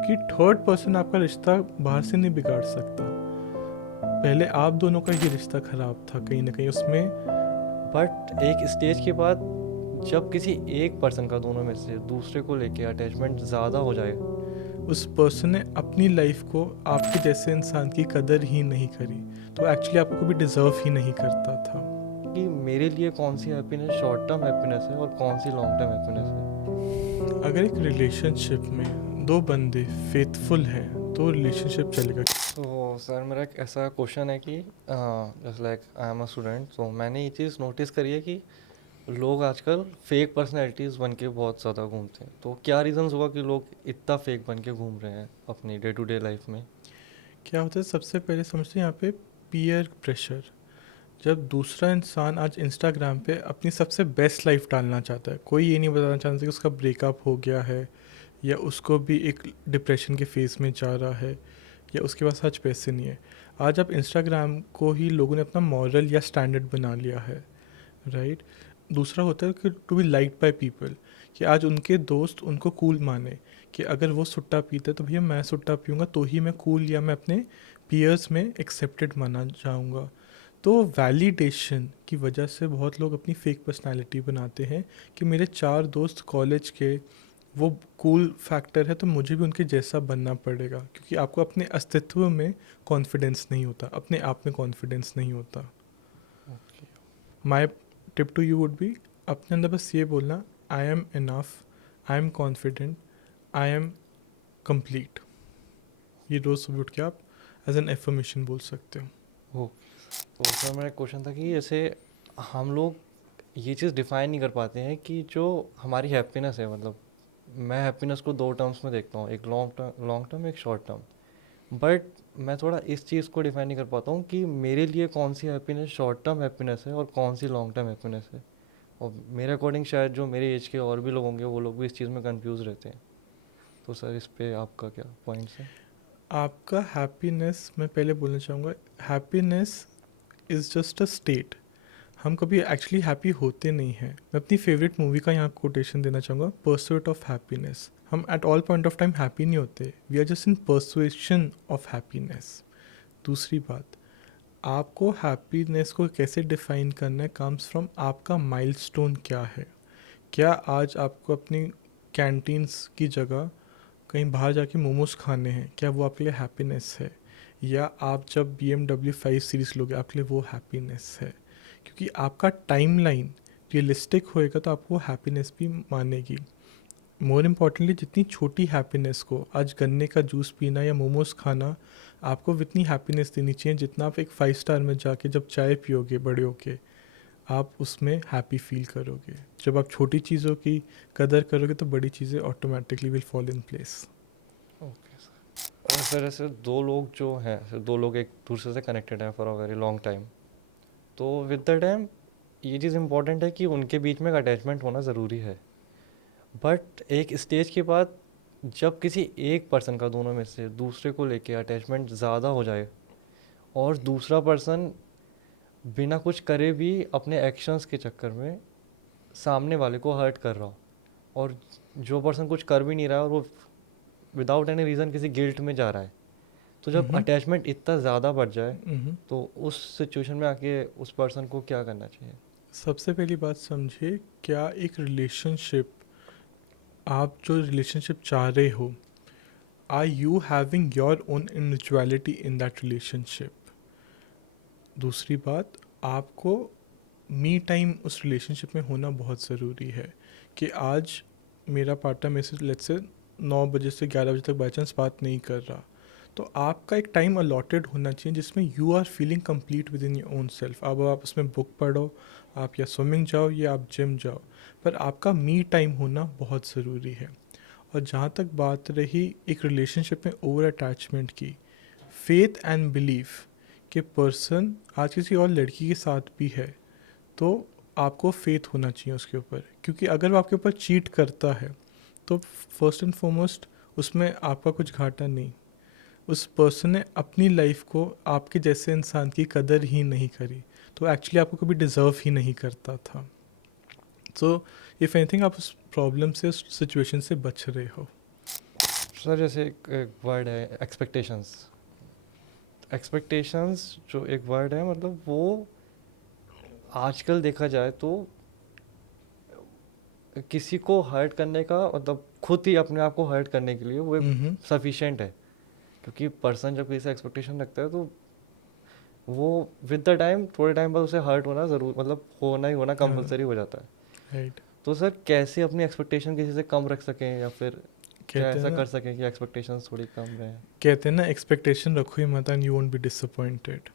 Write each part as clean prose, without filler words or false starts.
क्योंकि third person आपका रिश्ता बाहर से नहीं बिगाड़ सकता। पहले आप दोनों का ही रिश्ता खराब था कहीं ना कहीं उसमें। बट एक स्टेज के बाद जब किसी एक पर्सन का दोनों में से दूसरे को लेके अटैचमेंट ज़्यादा हो जाए उस पर्सन ने अपनी लाइफ को आपके जैसे इंसान की कदर ही नहीं करी, तो एक्चुअली आपको कभी डिजर्व ही नहीं करता था। कि मेरे लिए कौन सी हैप्पीनेस शॉर्ट टर्म हैप्पीनेस है और कौन सी लॉन्ग टर्म हैप्पीनेस है। अगर एक रिलेशनशिप में दो बंदे फेथफुल हैं तो रिलेशनशिप चलेगा। तो सर मेरा एक ऐसा क्वेश्चन है कि just like I am a student, तो मैंने ये चीज़ नोटिस करी है कि लोग आजकल फेक पर्सनैलिटीज़ बन के बहुत ज़्यादा घूमते हैं। तो क्या रीज़न्स हुआ कि लोग इतना फेक बन के घूम रहे हैं अपनी डे टू डे लाइफ में। क्या होता है, सबसे पहले समझते हैं यहाँ पे पीयर प्रेशर। जब दूसरा इंसान आज इंस्टाग्राम पे अपनी सबसे बेस्ट लाइफ डालना चाहता है, कोई ये नहीं बताना चाहता कि उसका ब्रेकअप हो गया है या उसको भी एक डिप्रेशन के फेज़ में जा रहा है या उसके पास आज पैसे नहीं है। आज आप इंस्टाग्राम को ही लोगों ने अपना मॉरल या स्टैंडर्ड बना लिया है, राइट। दूसरा होता है कि to be like by people, कि आज उनके दोस्त उनको कूल माने, कि अगर वो सुट्टा पीता है तो भैया मैं सुट्टा पीऊँगा तो ही मैं कूल या मैं अपने पीयर्स में एक्सेप्टेड माना जाऊँगा। तो वैलिडेशन की वजह से बहुत लोग अपनी फेक पर्सनालिटी बनाते हैं कि मेरे चार दोस्त कॉलेज के वो कूल फैक्टर है तो मुझे भी उनके जैसा बनना पड़ेगा, क्योंकि आपको अपने अस्तित्व में कॉन्फिडेंस नहीं होता, अपने आप में कॉन्फिडेंस नहीं होता। Okay. My tip to you would be, अपने अंदर बस ये बोलना, I am enough, I am confident, I am complete. ये रोज़ सुबह उठ के आप एज एन एफर्मेशन बोल सकते हो। ओके, तो सर मेरा क्वेश्चन था कि जैसे हम लोग ये चीज़ डिफाइन नहीं कर पाते हैं कि जो हमारी हैप्पीनेस है, मतलब मैं हैप्पीनेस को दो टर्म्स में देखता हूँ, एक लॉन्ग टर्म एक शॉर्ट टर्म। बट मैं थोड़ा इस चीज़ को डिफाइन नहीं कर पाता हूँ कि मेरे लिए कौन सी हैप्पीनेस शॉर्ट टर्म हैप्पीनेस है और कौन सी लॉन्ग टर्म हैप्पीनेस है। और मेरे अकॉर्डिंग शायद जो मेरे एज के और भी लोग होंगे वो लोग भी इस चीज़ में कंफ्यूज रहते हैं। तो सर इस पे आपका क्या पॉइंट्स है। आपका हैप्पीनेस, मैं पहले बोलना चाहूँगा, happiness is just a state. हम कभी एक्चुअली हैप्पी होते नहीं हैं। मैं अपनी फेवरेट मूवी का यहाँ कोटेशन देना चाहूँगा, परसुएट ऑफ हैप्पीनेस। हम at all point of time happy नहीं होते, we are just in persuasion of happiness. दूसरी बात, आपको हैप्पीनेस को कैसे डिफाइन करना है कम्स फ्रॉम आपका माइलस्टोन क्या है। क्या आज आपको अपनी कैंटीन्स की जगह कहीं बाहर जाके मोमोज खाने हैं, क्या वो आपके लिए हैप्पीनेस है? या आप जब BMW 5 सीरीज़ लोगे आपके लिए वो हैप्पीनेस है? क्योंकि आपका टाइमलाइन रियलिस्टिक होएगा तो आपको हैप्पीनेस भी मानेगी। मोर इम्पॉर्टेंटली, जितनी छोटी हैप्पीनेस को आज गन्ने का जूस पीना या मोमोज खाना आपको उतनी हैप्पीनेस देनी चाहिए जितना आप एक 5 स्टार में जाके जब चाय पियोगे बड़े होके आप उसमें हैप्पी फील करोगे। जब आप छोटी चीज़ों की कदर करोगे तो बड़ी चीज़ें automatically will fall in place. Okay sir. और सर ऐसे दो लोग जो हैं, ऐसे दो लोग एक दूसरे से कनेक्टेड हैं for a very long time, तो विद द टाइम ये चीज़ इंपॉर्टेंट है कि उनके बीच में एक अटैचमेंट होना ज़रूरी है। बट एक स्टेज के बाद जब किसी एक पर्सन का दोनों में से दूसरे को लेके अटैचमेंट ज़्यादा हो जाए और दूसरा पर्सन बिना कुछ करे भी अपने एक्शंस के चक्कर में सामने वाले को हर्ट कर रहा हो, और जो पर्सन कुछ कर भी नहीं रहा है और वो विदाउट एनी रीज़न किसी गिल्ट में जा रहा है, तो जब हम्म। अटैचमेंट इतना ज़्यादा बढ़ जाए हम्म। तो उस सिचुएशन में आके उस पर्सन को क्या करना चाहिए। सबसे पहली बात समझिए, क्या एक रिलेशनशिप, आप जो रिलेशनशिप चाह रहे हो, are you having your own individuality in that relationship? दूसरी बात, आपको मी टाइम उस रिलेशनशिप में होना बहुत ज़रूरी है। कि आज मेरा पार्टनर मेरे से लेट्स से 9 बजे से 11 बजे तक बाई चांस बात नहीं कर रहा, तो आपका एक टाइम अलॉटेड होना चाहिए जिसमें you are feeling complete within your own self. अब आप उसमें बुक पढ़ो, आप या स्विमिंग जाओ या आप जिम जाओ, पर आपका मी टाइम होना बहुत ज़रूरी है। और जहाँ तक बात रही एक रिलेशनशिप में ओवर अटैचमेंट की, फेथ एंड बिलीफ कि पर्सन आज किसी और लड़की के साथ भी है तो आपको फेथ होना चाहिए उसके ऊपर, क्योंकि अगर वो आपके ऊपर चीट करता है तो फर्स्ट एंड फॉरमोस्ट उसमें आपका कुछ घाटा नहीं। उस पर्सन ने अपनी लाइफ को आपके जैसे इंसान की कदर ही नहीं करी, तो एक्चुअली आपको कभी डिज़र्व ही नहीं करता था। सो इफ़ एनीथिंग आप उस प्रॉब्लम से, उस सिचुएशन से बच रहे हो। सर जैसे एक वर्ड है एक्सपेक्टेशंस। एक्सपेक्टेशंस जो एक वर्ड है, मतलब वो आजकल देखा जाए तो किसी को हर्ट करने का, मतलब खुद ही अपने आप को हर्ट करने के लिए वो एक हम्म। सफिशिएंट है। क्योंकि पर्सन जब किसी से एक्सपेक्टेशन रखता है तो वो विद द टाइम, थोड़े टाइम बाद उसे हर्ट होना ज़रूर, मतलब होना ही होना कंपलसरी हो जाता है। राइट। तो सर कैसे अपनी एक्सपेक्टेशन किसी से कम रख सकें, या फिर क्या कहते हैं ऐसा ना कर सकें कि एक्सपेक्टेशंस थोड़ी कम रहें? कहते हैं ना एक्सपेक्टेशन रखो ही मत and you won't be disappointed.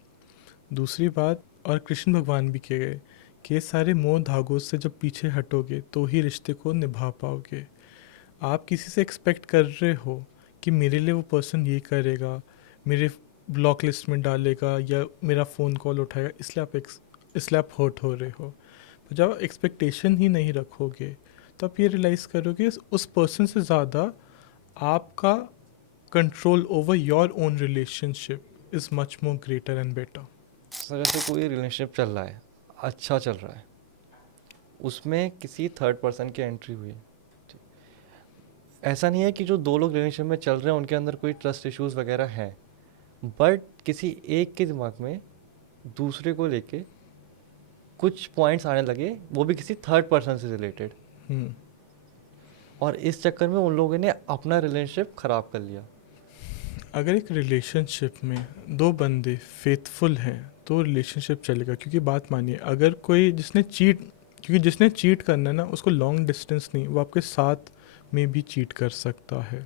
दूसरी बात, और कृष्ण भगवान भी कह गए कि ये सारे मोह धागों से जब पीछे हटोगे तो ही रिश्ते को निभा पाओगे। आप किसी से एक्सपेक्ट कर रहे हो कि मेरे लिए वो पर्सन ये करेगा, मेरे ब्लॉक लिस्ट में डालेगा या मेरा फ़ोन कॉल उठाएगा, इसलिए आप हर्ट हो रहे हो। तो जब आप एक्सपेक्टेशन ही नहीं रखोगे तो आप ये रियलाइज़ करोगे उस पर्सन से ज़्यादा आपका control over your own relationship is much more greater and better. Sir जैसे कोई रिलेशनशिप चल रहा है, अच्छा चल रहा है, उसमें किसी थर्ड पर्सन की एंट्री हुई, ठीक। ऐसा नहीं है कि जो दो लोग रिलेशनशिप में चल रहे हैं उनके अंदर कोई ट्रस्ट इश्यूज वगैरह हैं, बट किसी एक के दिमाग में दूसरे को लेके कुछ पॉइंट्स आने लगे, वो भी किसी थर्ड पर्सन से रिलेटेड, हम्म। और इस चक्कर में उन लोगों ने अपना रिलेशनशिप ख़राब कर लिया। अगर एक रिलेशनशिप में दो बंदे फेथफुल हैं तो रिलेशनशिप चलेगा, क्योंकि बात मानिए, अगर कोई जिसने चीट करना है ना, उसको लॉन्ग डिस्टेंस नहीं, वो आपके साथ में भी चीट कर सकता है।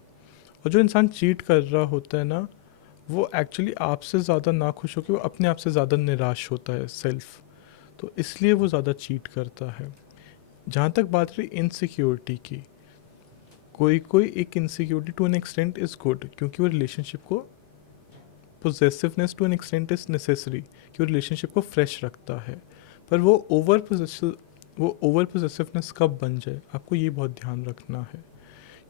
और जो इंसान चीट कर रहा होता है ना, वो एक्चुअली आपसे ज़्यादा ना खुश होकर वो अपने आप से ज़्यादा निराश होता है सेल्फ, तो इसलिए वो ज़्यादा चीट करता है। जहाँ तक बात रही इनसिक्योरिटी की, कोई कोई एक insecurity to an extent is good, क्योंकि वो रिलेशनशिप को, possessiveness to an extent is necessary कि वो रिलेशनशिप को फ्रेश रखता है। पर वो ओवर पोजेसिवनेस कब बन जाए, आपको ये बहुत ध्यान रखना है,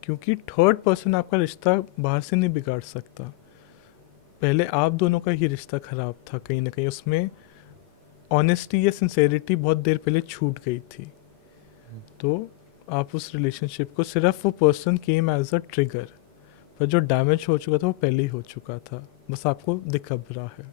क्योंकि थर्ड पर्सन आपका रिश्ता बाहर से नहीं बिगाड़ सकता। पहले आप दोनों का ही रिश्ता ख़राब था, कहीं ना कहीं उसमें ऑनेस्टी या सिंसेरिटी बहुत देर पहले छूट गई थी। तो आप उस रिलेशनशिप को, सिर्फ वो person came as a trigger, पर जो डैमेज हो चुका था वो पहले ही हो चुका था, बस आपको दिख अब रहा है।